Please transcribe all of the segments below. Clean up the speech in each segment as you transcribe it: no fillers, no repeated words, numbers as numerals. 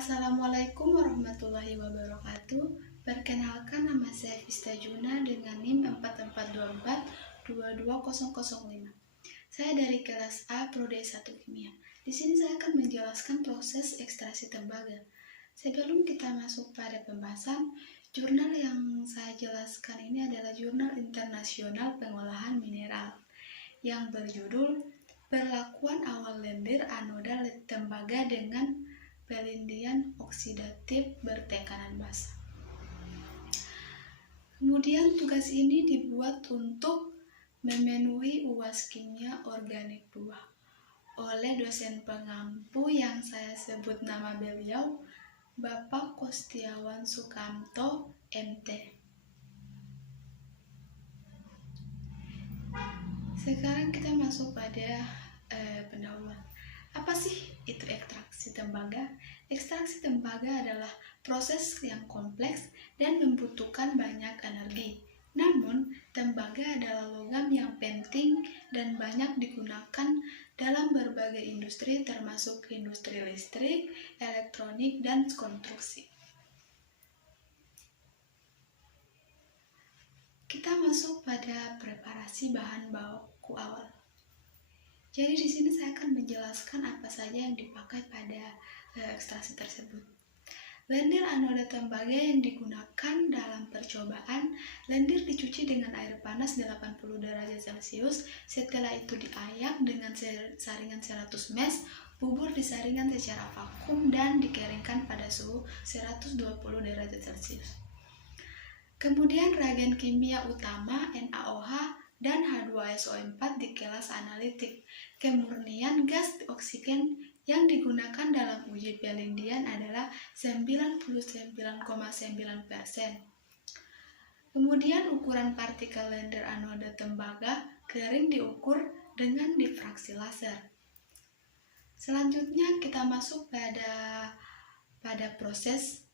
Assalamualaikum warahmatullahi wabarakatuh. Perkenalkan, nama saya Vista Juna dengan NIM 4424-22005. Saya dari kelas A Prodi 1 Kimia. Di sini saya akan menjelaskan proses ekstraksi tembaga. Sebelum kita masuk pada pembahasan, jurnal yang saya jelaskan ini adalah Jurnal Internasional Pengolahan Mineral yang berjudul Perlakuan Awal Lendir Anoda Tembaga dengan Pelindian Oksidatif Bertekanan Basa. Kemudian tugas ini dibuat untuk memenuhi UAS Kimia Organik 2 oleh dosen pengampu yang saya sebut nama beliau, Bapak Kostiawan Sukamto, MT. Sekarang kita masuk pada pendahuluan. Apa sih itu ekstraksi tembaga? Ekstraksi tembaga adalah proses yang kompleks dan membutuhkan banyak energi. Namun, tembaga adalah logam yang penting dan banyak digunakan dalam berbagai industri termasuk industri listrik, elektronik, dan konstruksi. Kita masuk pada preparasi bahan baku awal. Jadi di sini saya akan menjelaskan apa saja yang dipakai pada ekstraksi tersebut. Lendir anoda tembaga yang digunakan dalam percobaan, lendir dicuci dengan air panas 80 derajat Celcius, setelah itu diayak dengan saringan 100 mes, bubur disaringan secara vakum dan dikeringkan pada suhu 120 derajat Celcius. Kemudian reagen kimia utama NaOH dan H2SO4 di kelas analitik. Kemurnian gas oksigen yang digunakan dalam uji pelindian adalah 99,9%. Kemudian ukuran partikel lendir anoda tembaga kering diukur dengan difraksi laser. Selanjutnya kita masuk pada proses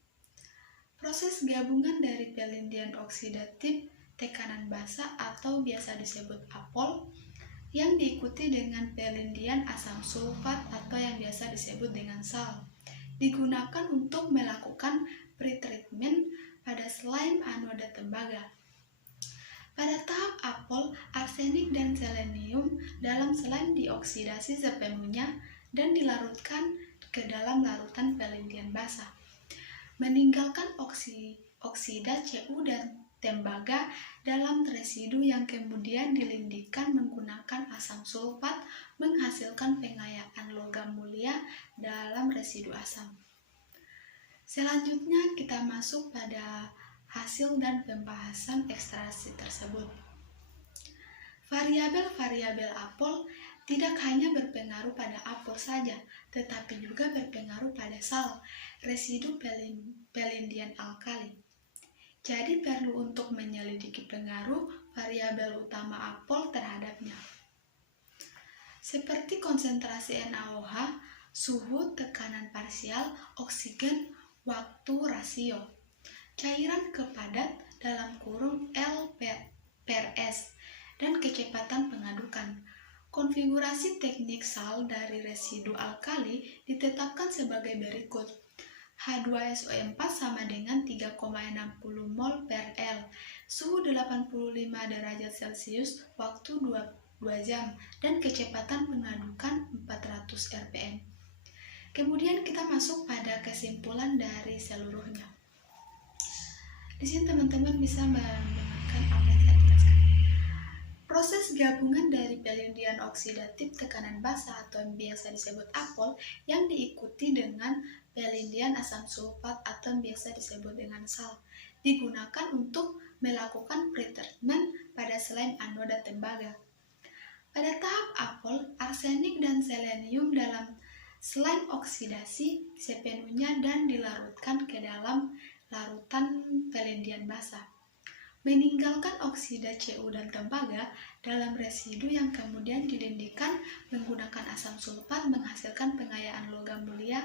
gabungan dari pelindian oksidatif tekanan basa atau biasa disebut APOL yang diikuti dengan pelindian asam sulfat atau yang biasa disebut dengan SAL, digunakan untuk melakukan pretreatment pada slime anoda tembaga. Pada tahap APOL, arsenik dan selenium dalam slime dioksidasi sepenuhnya dan dilarutkan ke dalam larutan pelindian basah, meninggalkan oksida Cu dan tembaga dalam residu yang kemudian dilindihkan menggunakan asam sulfat menghasilkan pengayaan logam mulia dalam residu asam. Selanjutnya kita masuk pada hasil dan pembahasan ekstraksi tersebut. Variabel-variabel APOL tidak hanya berpengaruh pada APOL saja, tetapi juga berpengaruh pada SAL, residu pelindian alkali. Jadi perlu untuk menyelidiki pengaruh variabel utama APOL terhadapnya. Seperti konsentrasi NaOH, suhu, tekanan parsial, oksigen, waktu, rasio, cairan kepadat dalam kurung L/S, dan kecepatan pengadukan. Konfigurasi teknik SAL dari residu alkali ditetapkan sebagai berikut. H2SO4 sama dengan 3,60 mol per L, suhu 85 derajat Celcius, waktu 2 jam, dan kecepatan pengadukan 400 rpm. Kemudian kita masuk pada kesimpulan dari seluruhnya. Di sini teman-teman bisa mendengarkan apa yang saya jelaskan. Proses gabungan dari pelindian oksidatif tekanan basa atau yang biasa disebut APOL yang diikuti dengan pelindian asam sulfat atau yang biasa disebut dengan SAL digunakan untuk melakukan pretreatment pada slime anoda tembaga. Pada tahap APOL, arsenik dan selenium dalam slime oksidasi sepenuhnya dan dilarutkan ke dalam larutan pelindian basah, meninggalkan oksida Cu dan tembaga dalam residu yang kemudian dilindihkan menggunakan asam sulfat menghasilkan pengayaan logam mulia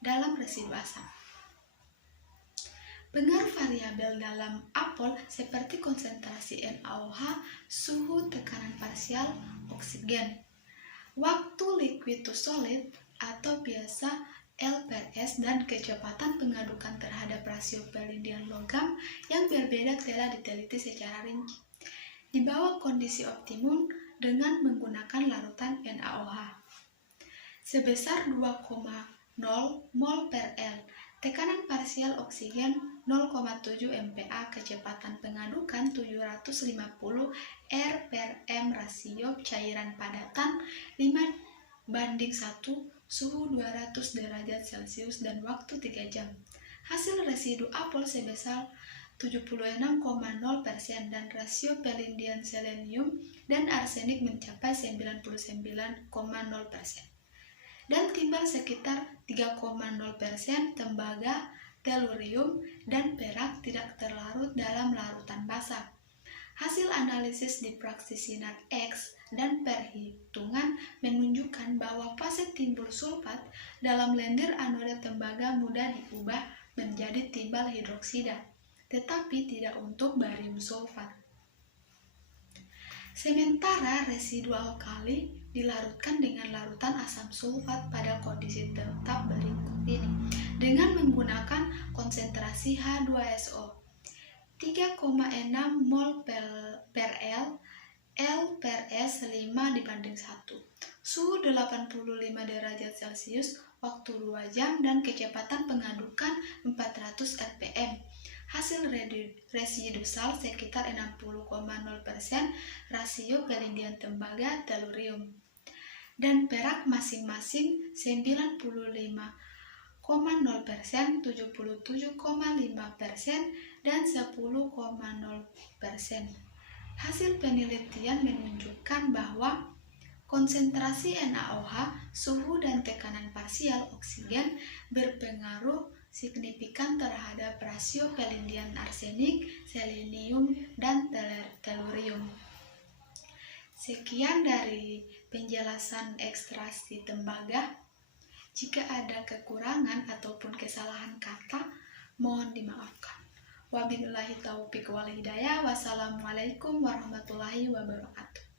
dalam residu asam. Pengaruh variabel dalam APOL seperti konsentrasi NaOH, suhu, tekanan parsial, oksigen, waktu liquid to solid atau biasa L/S dan kecepatan pengadukan terhadap rasio pelindian logam yang berbeda telah diteliti secara rinci. Di bawah kondisi optimum dengan menggunakan larutan NaOH sebesar 2,0 mol per L, tekanan parsial oksigen 0,7 MPa, kecepatan pengadukan 750 R/m, rasio cairan padatan 5:1, suhu 200 derajat Celcius dan waktu 3 jam. Hasil residu apel sebesar 76,0% dan rasio pelindian selenium dan arsenik mencapai 99,0%. Dan timbal sekitar 3,0%, tembaga, telurium, dan perak tidak terlarut dalam larutan basah. Hasil analisis difraksi sinar X dan perhitungan menunjukkan bahwa fase timbul sulfat dalam lendir anoda tembaga mudah diubah menjadi timbal hidroksida, tetapi tidak untuk barium sulfat. Sementara residu alkali dilarutkan dengan larutan asam sulfat pada kondisi tetap berikut ini dengan menggunakan konsentrasi H2SO 3,6 mol per L, L/S 5:1, suhu 85 derajat Celcius, waktu 2 jam, dan kecepatan pengadukan 400 rpm. Hasil residu sal sekitar 60,0%, rasio pelindian tembaga, telurium, dan perak masing-masing 95,0%, 77,5%, dan 10,0%. Hasil penelitian menunjukkan bahwa konsentrasi NaOH, suhu, dan tekanan parsial oksigen berpengaruh signifikan terhadap rasio pelindian arsenik, selenium, dan telurium. Sekian dari penjelasan ekstraksi tembaga. Jika ada kekurangan ataupun kesalahan kata, mohon dimaafkan. Wabillahi taufiq wal hidayah. Wassalamualaikum warahmatullahi wabarakatuh.